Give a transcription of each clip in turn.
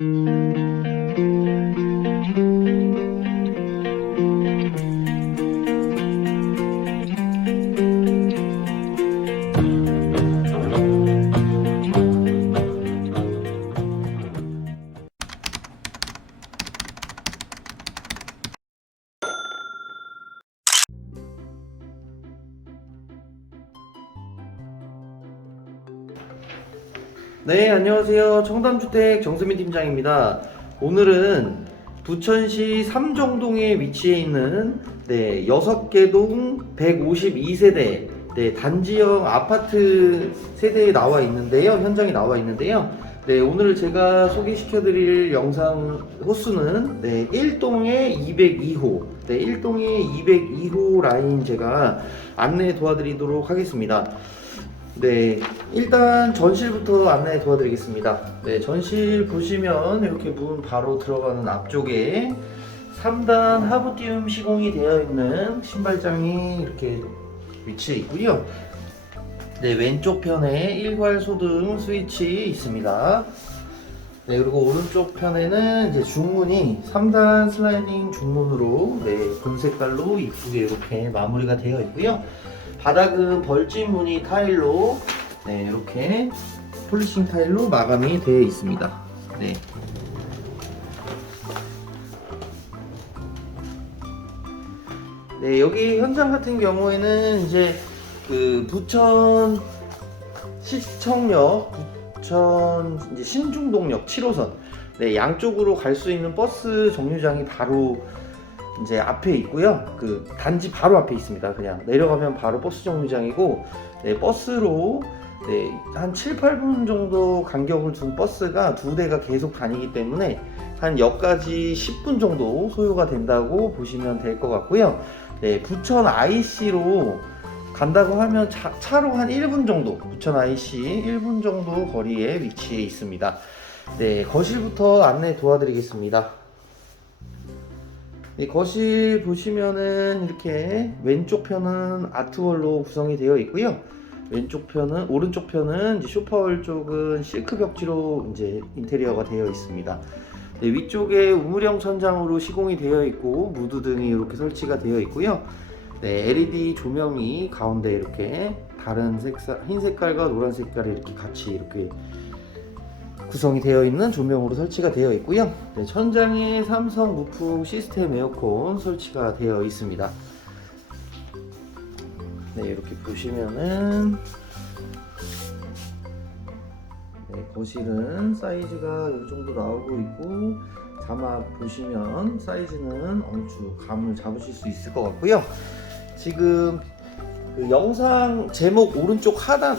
Música 네, 안녕하세요. 청담주택 정수민 팀장입니다. 오늘은 부천시 삼정동에 위치해 있는 네, 6개 동 152세대 네, 단지형 아파트 세대에 나와 있는데요. 현장에 나와 있는데요. 네, 오늘 제가 소개시켜 드릴 영상 호수는 네, 1동에 202호. 네, 1동에 202호 라인 제가 안내 도와드리도록 하겠습니다. 네, 일단 전실부터 안내 도와드리겠습니다. 네, 전실 보시면 이렇게 문 바로 들어가는 앞쪽에 3단 하부띄움 시공이 되어 있는 신발장이 이렇게 위치해 있고요. 네, 왼쪽 편에 일괄 소등 스위치 있습니다. 네, 그리고 오른쪽 편에는 이제 중문이 3단 슬라이딩 중문으로 네, 금 색깔로 이쁘게 이렇게 마무리가 되어 있고요. 바닥은 벌집 무늬 타일로 네, 이렇게 폴리싱 타일로 마감이 되어 있습니다. 네. 네, 여기 현장 같은 경우에는 이제 그 부천 시청역, 부천 이제 신중동역 7호선 네, 양쪽으로 갈 수 있는 버스 정류장이 바로 이제 앞에 있고요. 그 단지 바로 앞에 있습니다. 그냥 내려가면 바로 버스 정류장이고 네, 버스로 네, 한 7, 8분 정도 간격을 둔 버스가 두 대가 계속 다니기 때문에 한 역까지 10분 정도 소요가 된다고 보시면 될 것 같고요. 네, 부천 IC로 간다고 하면 차, 차로 한 1분 정도, 부천 IC 1분 정도 거리에 위치해 있습니다. 네, 거실부터 안내 도와드리겠습니다. 이 거실 보시면은 이렇게 왼쪽 편은 아트월로 구성이 되어 있고요. 왼쪽 편은 오른쪽 편은 이제 쇼파월 쪽은 실크 벽지로 이제 인테리어가 되어 있습니다. 네, 위쪽에 우물형 천장으로 시공이 되어 있고 무드 등이 이렇게 설치가 되어 있고요. 네, LED 조명이 가운데 이렇게 다른 색깔 흰 색깔과 노란 색깔이 이렇게 같이 이렇게 구성이 되어 있는 조명으로 설치가 되어 있고요. 네, 천장에 삼성 무풍 시스템 에어컨 설치가 되어 있습니다. 네, 이렇게 보시면은 네, 거실은 사이즈가 이 정도 나오고 있고 자막 보시면 사이즈는 얼추 감을 잡으실 수 있을 것 같고요. 지금 그 영상 제목 오른쪽 하단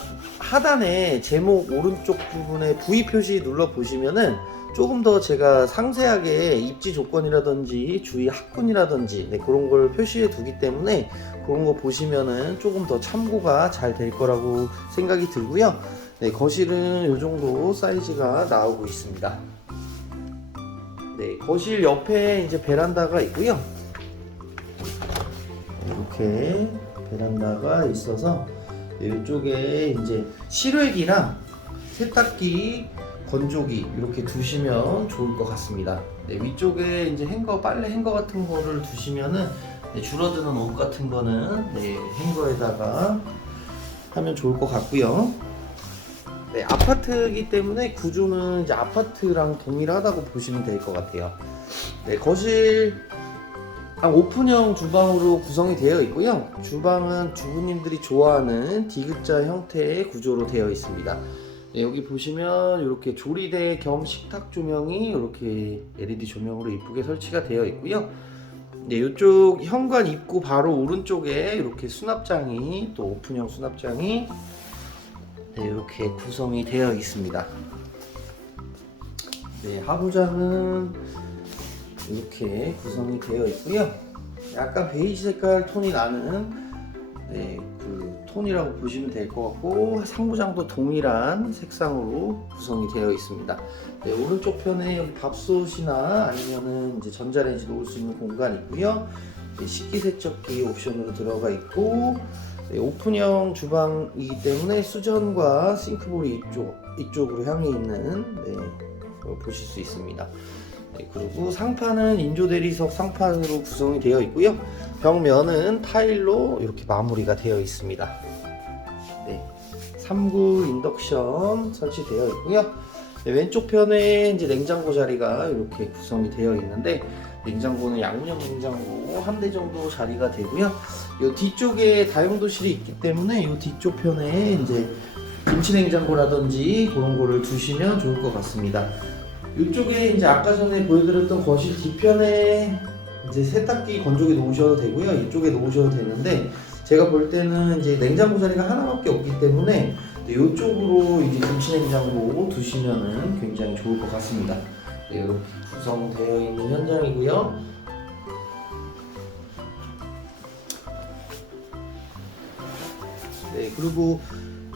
하단에 제목 오른쪽 부분에 V 표시 눌러 보시면은 조금 더 제가 상세하게 입지 조건이라든지 주의 학군이라든지 네, 그런 걸 표시해 두기 때문에 그런 거 보시면은 조금 더 참고가 잘 될 거라고 생각이 들고요. 네, 거실은 이 정도 사이즈가 나오고 있습니다. 네, 거실 옆에 이제 베란다가 있고요. 이렇게 베란다가 있어서 이쪽에 이제 실외기랑 세탁기, 건조기 이렇게 두시면 좋을 것 같습니다. 네, 위쪽에 이제 행거 빨래 행거 같은 거를 두시면은 네, 줄어드는 옷 같은 거는 네, 행거에다가 하면 좋을 것 같고요. 네, 아파트이기 때문에 구조는 이제 아파트랑 동일하다고 보시면 될 것 같아요. 네, 거실 한 오픈형 주방으로 구성이 되어 있고요. 주방은 주부님들이 좋아하는 디귿자 형태의 구조로 되어 있습니다. 네, 여기 보시면 이렇게 조리대 겸 식탁 조명이 이렇게 LED 조명으로 이쁘게 설치가 되어 있고요. 네, 이쪽 현관 입구 바로 오른쪽에 이렇게 수납장이 또 오픈형 수납장이 네, 이렇게 구성이 되어 있습니다. 네, 하부장은 이렇게 구성이 되어 있고요. 약간 베이지 색깔 톤이 나는 네, 그 톤이라고 보시면 될 것 같고 상부장도 동일한 색상으로 구성이 되어 있습니다. 네, 오른쪽 편에 밥솥이나 아니면은 이제 전자레인지 놓을 수 있는 공간이 있고요. 네, 식기세척기 옵션으로 들어가 있고 네, 오픈형 주방이기 때문에 수전과 싱크볼이 이쪽 이쪽으로 향해 있는 네, 어, 보실 수 있습니다. 네, 그리고 상판은 인조 대리석 상판으로 구성이 되어 있고요. 벽면은 타일로 이렇게 마무리가 되어 있습니다. 네, 3구 인덕션 설치되어 있고요. 네, 왼쪽 편에 이제 냉장고 자리가 이렇게 구성이 되어 있는데 냉장고는 양문형 냉장고 한 대 정도 자리가 되고요. 이 뒤쪽에 다용도실이 있기 때문에 이 뒤쪽 편에 이제 김치 냉장고라든지 그런 거를 두시면 좋을 것 같습니다. 이쪽에 이제 아까 전에 보여드렸던 거실 뒤편에 이제 세탁기 건조기 놓으셔도 되고요. 이쪽에 놓으셔도 되는데 제가 볼 때는 이제 냉장고 자리가 하나밖에 없기 때문에 이쪽으로 이제 김치 냉장고 두시면은 굉장히 좋을 것 같습니다. 네, 이렇게 구성되어 있는 현장이고요. 네, 그리고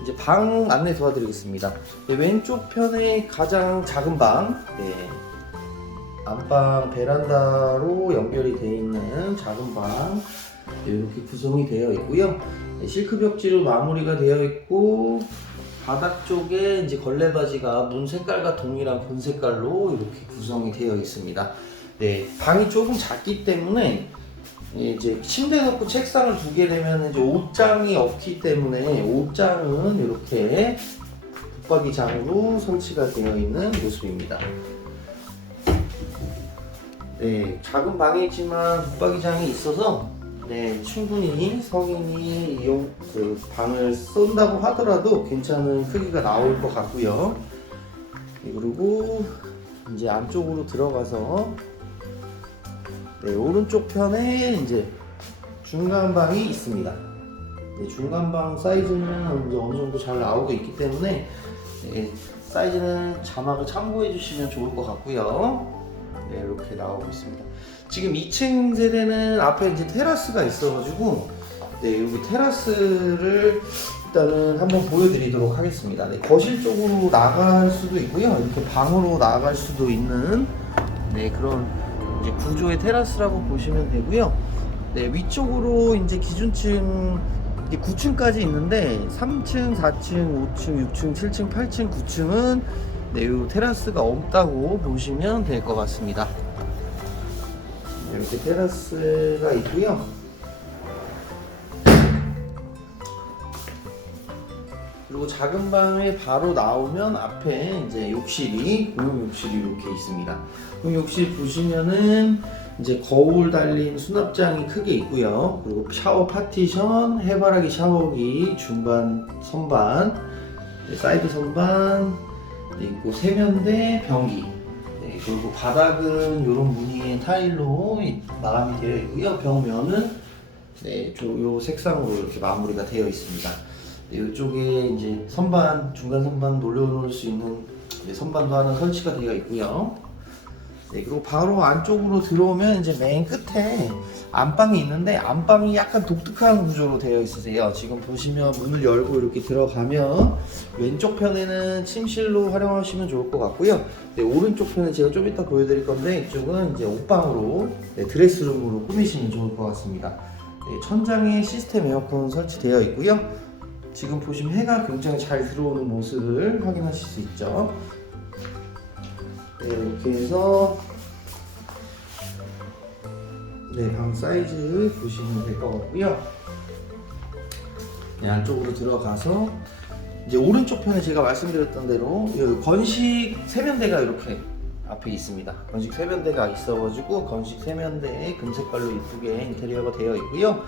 이제 방 안내 도와드리겠습니다. 네, 왼쪽 편에 가장 작은 방, 네, 안방 베란다로 연결이 되어 있는 작은 방 네, 이렇게 구성이 되어 있고요. 네, 실크 벽지로 마무리가 되어 있고 바닥 쪽에 이제 걸레 바지가 문 색깔과 동일한 건 색깔로 이렇게 구성이 되어 있습니다. 네, 방이 조금 작기 때문에 이제 침대 놓고 책상을 두게 되면 이제 옷장이 없기 때문에 옷장은 이렇게 붙박이장으로 설치가 되어 있는 모습입니다. 네, 작은 방이지만 붙박이장이 있어서 네, 충분히 성인이 이용 그 방을 쓴다고 하더라도 괜찮은 크기가 나올 것 같고요. 네, 그리고 이제 안쪽으로 들어가서 네, 오른쪽 편에 이제 중간 방이 있습니다. 네, 중간 방 사이즈는 이제 어느 정도 잘 나오고 있기 때문에 네, 사이즈는 자막을 참고해 주시면 좋을 것 같고요. 네, 이렇게 나오고 있습니다. 지금 2층 세대는 앞에 이제 테라스가 있어가지고 네, 여기 테라스를 일단은 한번 보여드리도록 하겠습니다. 네, 거실 쪽으로 나갈 수도 있고요. 이렇게 방으로 나갈 수도 있는 네, 그런 이제 구조의 테라스라고 보시면 되고요. 네, 위쪽으로 이제 기준층 이제 9층까지 있는데 3층, 4층, 5층, 6층, 7층, 8층, 9층은 네, 요 테라스가 없다고 보시면 될 것 같습니다. 네, 이렇게 테라스가 있고요. 그리고 작은 방에 바로 나오면 앞에 이제 욕실이 공용 욕실이 이렇게 있습니다. 공용 욕실 보시면은 이제 거울 달린 수납장이 크게 있고요. 그리고 샤워 파티션, 해바라기 샤워기, 중간 선반, 네, 사이드 선반 네, 있고 세면대, 변기. 네, 그리고 바닥은 이런 무늬의 타일로 마감이 되어 있고요. 벽면은 네, 저, 요 색상으로 이렇게 마무리가 되어 있습니다. 네, 이쪽에 이제 선반, 중간 선반 놀려놓을 수 있는 네, 선반도 하나 설치가 되어 있고요. 네, 그리고 바로 안쪽으로 들어오면 이제 맨 끝에 안방이 있는데 안방이 약간 독특한 구조로 되어 있으세요. 지금 보시면 문을 열고 이렇게 들어가면 왼쪽 편에는 침실로 활용하시면 좋을 것 같고요. 네, 오른쪽 편은 제가 좀 이따 보여드릴 건데 이쪽은 이제 옷방으로 네, 드레스룸으로 꾸미시면 좋을 것 같습니다. 네, 천장에 시스템 에어컨 설치되어 있고요. 지금 보시면 해가 굉장히 잘 들어오는 모습을 확인하실 수 있죠. 네, 이렇게 해서 네, 방 사이즈 보시면 될 것 같고요. 네, 안쪽으로 들어가서 이제 오른쪽 편에 제가 말씀드렸던 대로 건식 세면대가 이렇게 앞에 있습니다. 건식 세면대가 있어가지고 건식 세면대에 금색깔로 이쁘게 인테리어가 되어 있고요.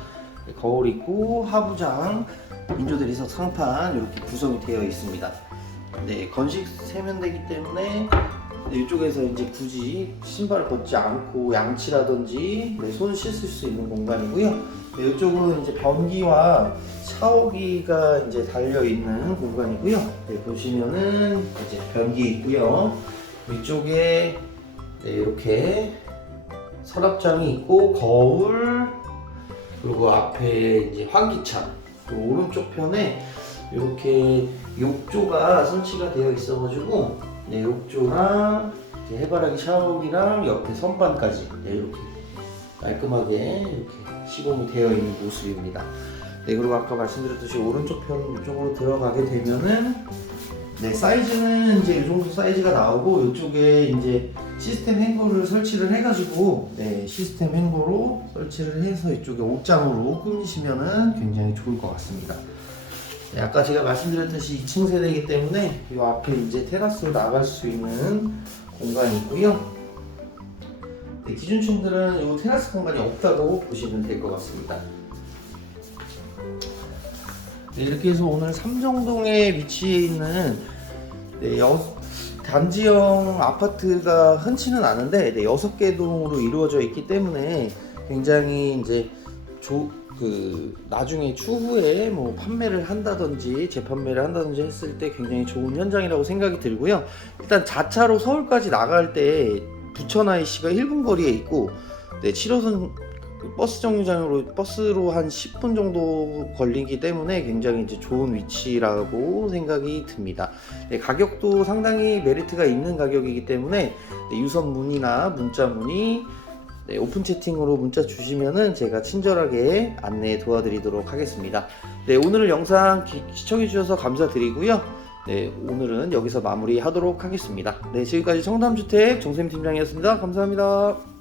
네, 거울 있고 하부장, 인조대리석 상판 이렇게 구성이 되어 있습니다. 네, 건식 세면대기 때문에 네, 이쪽에서 이제 굳이 신발을 벗지 않고 양치라든지 네, 손 씻을 수 있는 공간이고요. 네, 이쪽은 이제 변기와 샤워기가 이제 달려 있는 공간이고요. 네, 보시면은 이제 변기 있고요. 위쪽에 네, 이렇게 서랍장이 있고 거울 그리고 앞에 이제 환기창 그리고 오른쪽 편에 이렇게 욕조가 설치가 되어 있어가지고 네, 욕조랑 해바라기 샤워기랑 옆에 선반까지 네, 이렇게 깔끔하게 이렇게 시공이 되어 있는 모습입니다. 네, 그리고 아까 말씀드렸듯이 오른쪽 편 쪽으로 들어가게 되면은 네, 사이즈는 이제 이 정도 사이즈가 나오고 이쪽에 이제 시스템 행거를 설치를 해가지고 네, 시스템 행거로 설치를 해서 이쪽에 옷장으로 꾸미시면은 굉장히 좋을 것 같습니다. 네, 아까 제가 말씀드렸듯이 2층 세대이기 때문에 이 앞에 이제 테라스로 나갈 수 있는 공간이 있고요. 네, 기준층들은 이 테라스 공간이 없다고 보시면 될 것 같습니다. 네, 이렇게 해서 오늘 삼정동에 위치해 있는 네, 여, 단지형 아파트가 흔치는 않은데 네, 6개 동으로 이루어져 있기 때문에 굉장히 이제 조, 그 나중에 추후에 뭐 판매를 한다든지 재판매를 한다든지 했을 때 굉장히 좋은 현장이라고 생각이 들고요. 일단 자차로 서울까지 나갈 때 부천 IC가 1분 거리에 있고 네, 7호선 버스 정류장으로 버스로 한 10분 정도 걸리기 때문에 굉장히 이제 좋은 위치라고 생각이 듭니다. 네, 가격도 상당히 메리트가 있는 가격이기 때문에 네, 유선 문의나 문자 문의 네, 오픈 채팅으로 문자 주시면은 제가 친절하게 안내 도와드리도록 하겠습니다. 네, 오늘 영상 기- 시청해 주셔서 감사드리고요. 네, 오늘은 여기서 마무리하도록 하겠습니다. 네, 지금까지 청담주택 정샘 팀장이었습니다. 감사합니다.